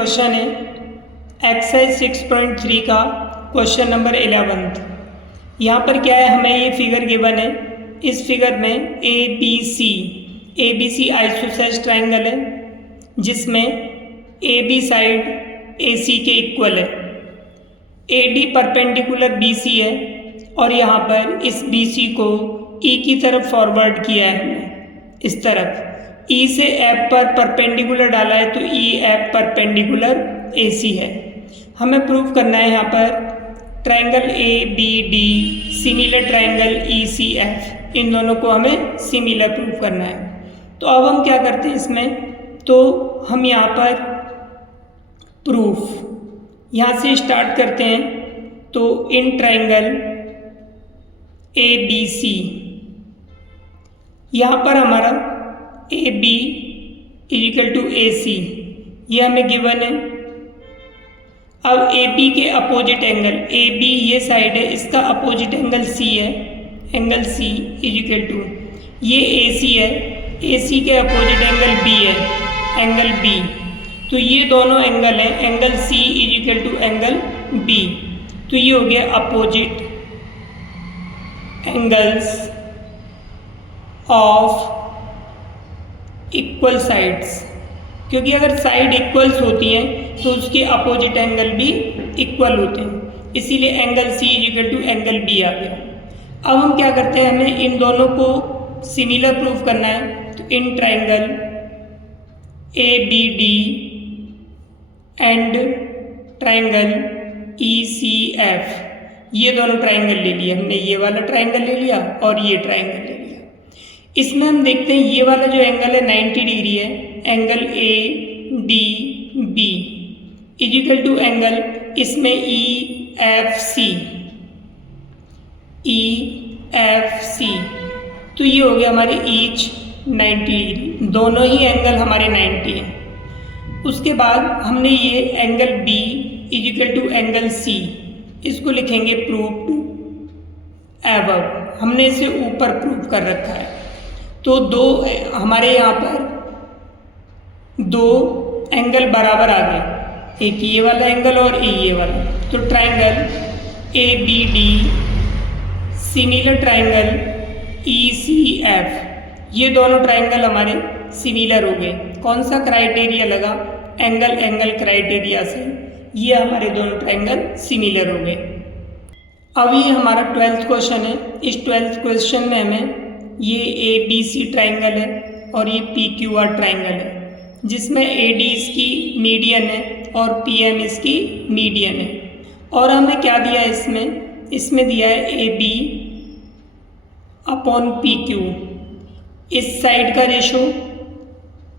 Question है exercise 6.3 का question number 11। यहाँ पर क्या है, हमें ये फिगर गिवन है। इस फिगर में A B C isosceles triangle है जिसमें A B side A C के इक्वल है, A D perpendicular B C है और यहाँ पर इस बी सी को ई की तरफ फॉरवर्ड किया है हमने, इस तरफ ई से एफ पर परपेंडिकुलर डाला है तो ई एफ परपेंडिकुलर ए सी है। हमें प्रूव करना है यहाँ पर triangle A B D similar triangle E C F, इन दोनों को हमें सिमिलर प्रूव करना है। तो अब हम क्या करते हैं इसमें, तो हम यहाँ पर प्रूफ यहाँ से स्टार्ट करते हैं। तो इन ट्राइंगल ए बी सी, यहाँ पर हमारा A B equal to A C ये हमें गिवन है। अब ए बी के अपोजिट एंगल, ए बी ये साइड है, इसका अपोजिट एंगल सी है, एंगल सी इक्वल टू ये ए सी है, ए सी के अपोजिट एंगल बी है, एंगल बी। तो ये दोनों एंगल हैं, angle C equal to angle B. तो ये हो गया opposite angles of equal sides, क्योंकि अगर साइड इक्वल्स होती हैं तो उसके अपोजिट एंगल भी इक्वल होते हैं, इसीलिए angle C equal to angle B आ गया। अब हम क्या करते हैं, हमें इन दोनों को सिमिलर प्रूफ करना है। तो in triangle A B D and triangle E C F, ये दोनों ट्राइंगल ले लिए हमने, ये वाला ट्राइंगल ले लिया और ये ट्राइंगल ले लिया। इसमें हम देखते हैं ये वाला जो एंगल है 90 डिग्री है, angle A D B equal to angle इसमें E F C, E F C. तो ये हो गया हमारे ईच 90 डिग्री, दोनों ही एंगल हमारे 90 हैं। उसके बाद हमने ये angle B equal to angle C, इसको लिखेंगे प्रूव्ड एबव, हमने इसे ऊपर प्रूव कर रखा है। तो दो हमारे यहाँ पर दो एंगल बराबर आ गए, एक ये वाला एंगल और ये वाला। तो triangle A B D similar triangle E C F, ये दोनों ट्राइंगल हमारे सिमिलर हो गए। कौन सा क्राइटेरिया लगा, एंगल एंगल क्राइटेरिया से ये हमारे दोनों ट्राइंगल सिमिलर हो गए। अब ये हमारा 12th क्वेश्चन है। इस 12th क्वेश्चन में हमें ये ए बी सी ट्राइंगल है और ये पी क्यू आर ट्राइंगल है, जिसमें ए डी इसकी मीडियन है और पी एम इसकी मीडियन है। और हमें क्या दिया है इसमें दिया है A B upon P Q, इस साइड का ratio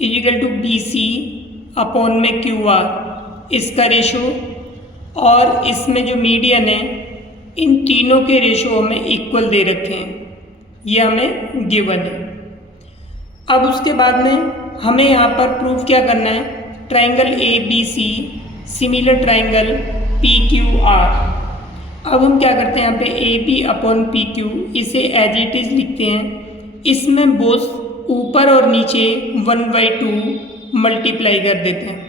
equal to B C upon में क्यू आर, इसका रेशो, और इसमें जो मीडियन है इन तीनों के रेशो हमें इक्वल दे रखे हैं, ये हमें गिवन है। अब उसके बाद में हमें यहाँ पर प्रूफ क्या करना है, triangle A B C similar triangle P Q R. अब हम क्या करते हैं, यहाँ पे A B upon P Q इसे एज इट इज लिखते हैं। इसमें बोथ ऊपर और नीचे 1/2 मल्टीप्लाई कर देते हैं।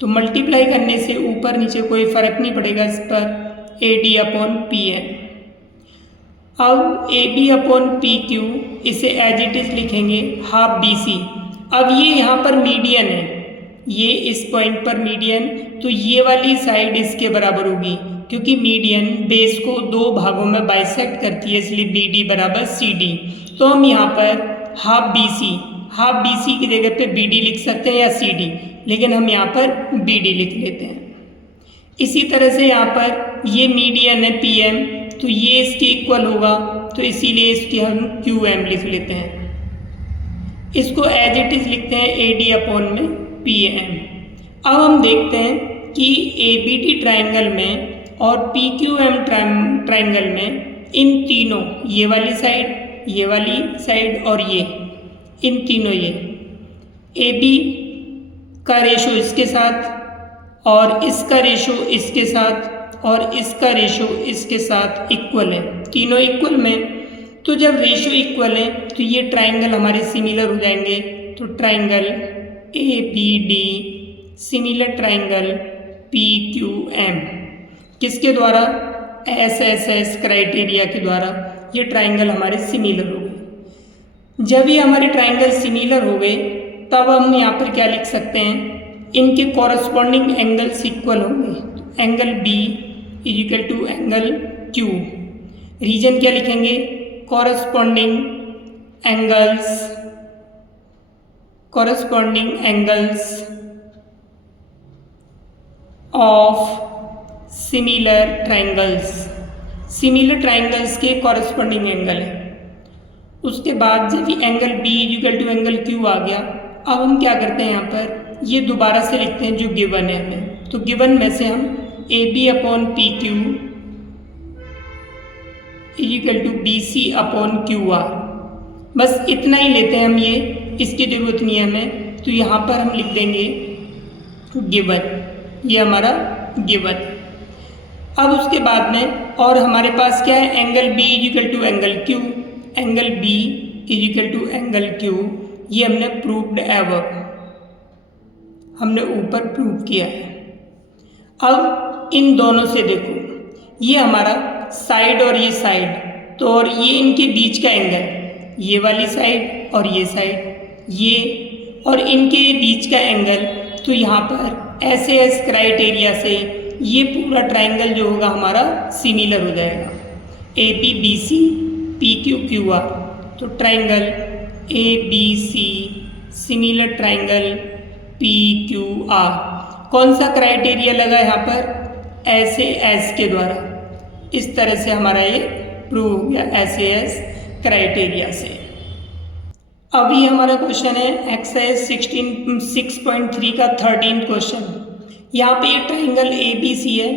तो मल्टीप्लाई करने से ऊपर नीचे कोई फ़र्क नहीं पड़ेगा इस पर, A D upon P N. अब A B upon P Q इसे एज इट इज लिखेंगे हाफ बी सी। अब ये यहाँ पर मीडियन है, ये इस पॉइंट पर मीडियन, तो ये वाली साइड इसके बराबर होगी, क्योंकि मीडियन बेस को दो भागों में बाइसेक्ट करती है, इसलिए बी डी बराबर सी डी। तो हम यहाँ पर हाफ बी सी की जगह पे बी डी लिख सकते हैं या सी डी, लेकिन हम यहाँ पर बी डी लिख लेते हैं। इसी तरह से यहाँ पर ये मीडियन है पी एम, तो ये इसके इक्वल होगा, तो इसीलिए इसकी हम क्यू एम लिख लेते हैं। इसको एज इट इज लिखते हैं ए डी अपॉन में पी एम। अब हम देखते हैं कि ए बी डी ट्राइंगल में और पी क्यू एम ट्राइंगल में इन तीनों, ये वाली साइड और ये, इन तीनों ये ए बी का रेशो इसके साथ और इसका रेशो इसके साथ और इसका रेशो इसके साथ इक्वल है, तीनों इक्वल में। तो जब रेशो इक्वल है तो ये ट्राइंगल हमारे सिमिलर हो जाएंगे। तो triangle A B D similar triangle P Q M, किसके द्वारा? एस क्राइटेरिया के द्वारा ये ट्राइंगल हमारे सिमिलर हो गए। जब ये हमारे ट्राइंगल सिमिलर हो गए तब हम यहाँ पर क्या लिख सकते हैं, इनके कॉरस्पॉन्डिंग एंगल्स इक्वल होंगे। Angle B is equal to angle Q. Reason क्या लिखेंगे? Corresponding angles of similar triangles के कॉरस्पॉन्डिंग एंगल है। उसके बाद जब ये angle B equal to angle Q आ गया, अब हम क्या करते हैं, यहाँ पर ये दोबारा से लिखते हैं जो गिवन है हमें। तो गिवन में से हम A B upon P Q equal to B C upon Q R, बस इतना ही लेते हैं हम, ये इसकी ज़रूरत नहीं है हमें। तो यहाँ पर हम लिख देंगे गिवन, ये हमारा गिवन। अब उसके बाद में और हमारे पास क्या है, angle B equal to angle Q. Angle B equal to angle Q, ये हमने प्रूव्ड एबव, हमने ऊपर प्रूव किया है। अब इन दोनों से देखो, ये हमारा साइड और ये साइड, तो और ये इनके बीच का एंगल, ये वाली साइड और ये साइड, ये और इनके बीच का एंगल, तो यहाँ पर एस क्राइटेरिया से ये पूरा ट्राइंगल जो होगा हमारा सिमिलर हो जाएगा। A B B C P Q Q R, तो triangle A B C similar triangle P Q R. कौन सा क्राइटेरिया लगा यहाँ पर? एस के द्वारा। इस तरह से हमारा ये प्रूव हो गया एस क्राइटेरिया से। अभी हमारा क्वेश्चन है एक्सरसाइज 6.3 का 13 क्वेश्चन। यहाँ पे एक ट्राइंगल ए बी सी है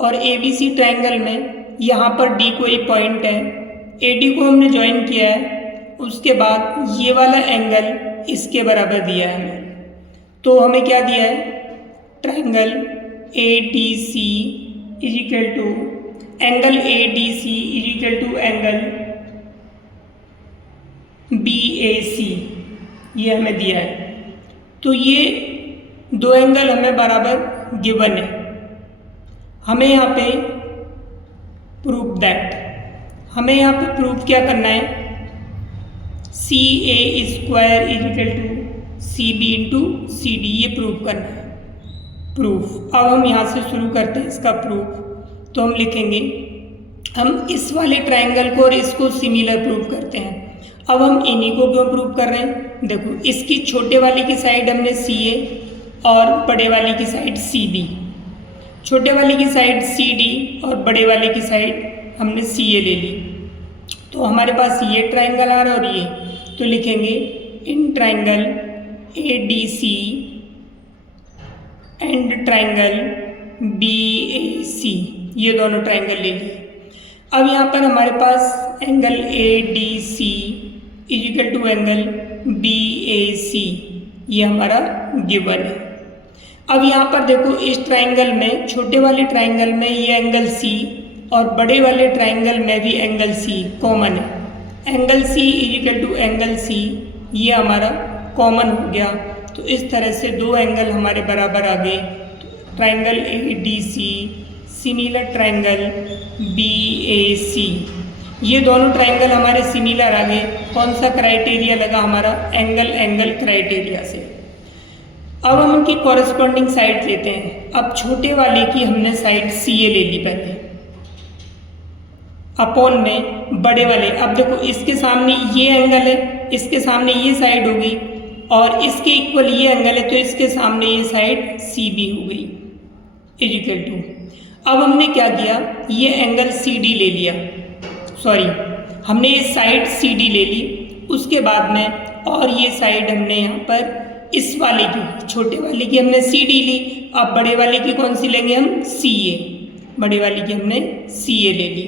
और ए बी सी ट्राइंगल में यहाँ पर डी कोई पॉइंट है, ए डी को हमने ज्वाइन किया है। उसके बाद ये वाला एंगल इसके बराबर दिया है हमें, तो हमें क्या दिया है, triangle A D C is equal to angle A D C is equal to angle B A C, ये हमें दिया है। तो ये दो एंगल हमें बराबर गिवन है। हमें यहाँ पे प्रूव दैट, हमें यहाँ पे प्रूव क्या करना है, C A square is equal to C B into C D, ये प्रूव करना है। प्रूफ, अब हम यहाँ से शुरू करते हैं इसका प्रूफ। तो हम लिखेंगे, हम इस वाले ट्राइंगल को और इसको सिमिलर प्रूव करते हैं। अब हम इन्हीं को क्यों प्रूव कर रहे हैं, देखो इसकी छोटे वाली की साइड हमने सी ए और बड़े वाली की साइड सी बी, छोटे वाली की साइड सी डी और बड़े वाले की साइड हमने सी ए ले ली। तो हमारे पास ये ट्राइंगल आ रहा है और ये, तो लिखेंगे in triangle A D C and triangle B A C, ये दोनों ट्राइंगल ले लिए। अब यहाँ पर हमारे पास angle A D C is equal to angle B A C, ये हमारा गिवन है। अब यहाँ पर देखो इस ट्राइंगल में, छोटे वाले ट्राइंगल में ये एंगल सी और बड़े वाले ट्राइंगल में भी एंगल सी कॉमन है। Angle C is equal to angle C, ये हमारा कॉमन हो गया। तो इस तरह से दो एंगल हमारे बराबर आ गए। तो triangle A D C similar triangle B A C, ये दोनों ट्राइंगल हमारे सिमिलर आ गए। कौन सा क्राइटेरिया लगा हमारा, एंगल क्राइटेरिया से। अब हम उनकी कॉरेस्पॉन्डिंग साइड लेते हैं। अब छोटे वाले की हमने साइड सी ए ले ली पहले, अपॉन में बड़े वाले। अब देखो इसके सामने ये एंगल है, इसके सामने ये साइड हो गई और इसके इक्वल ये एंगल है, तो इसके सामने ये साइड सी बी हो गई इज इक्वल टू। अब हमने क्या किया, ये एंगल सी डी ले लिया, सॉरी हमने ये साइड सी डी ले ली। उसके बाद में और ये साइड हमने यहाँ पर इस वाले की, छोटे वाले की हमने सी डी ली। अब बड़े वाले की कौन सी लेंगे हम, सी ए, बड़े वाले की हमने सी ए ले ली।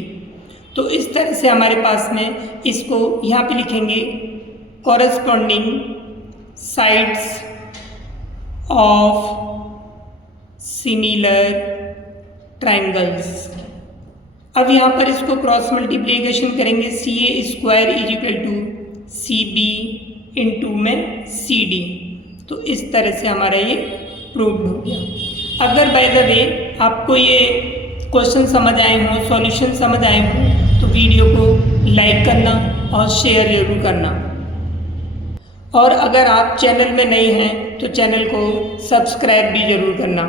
तो इस तरह से हमारे पास में इसको यहाँ पे लिखेंगे corresponding sides of similar triangles. अब यहाँ पर इसको क्रॉस मल्टीप्लिकेशन करेंगे, C A square is equal to C B into में सी डी। तो इस तरह से हमारा ये प्रूव्ड हो गया। अगर बाय द वे आपको ये क्वेश्चन समझ आए हों, सॉल्यूशन समझ आए हों, तो वीडियो को लाइक करना और शेयर जरूर करना। और अगर आप चैनल में नए हैं तो चैनल को सब्सक्राइब भी जरूर करना।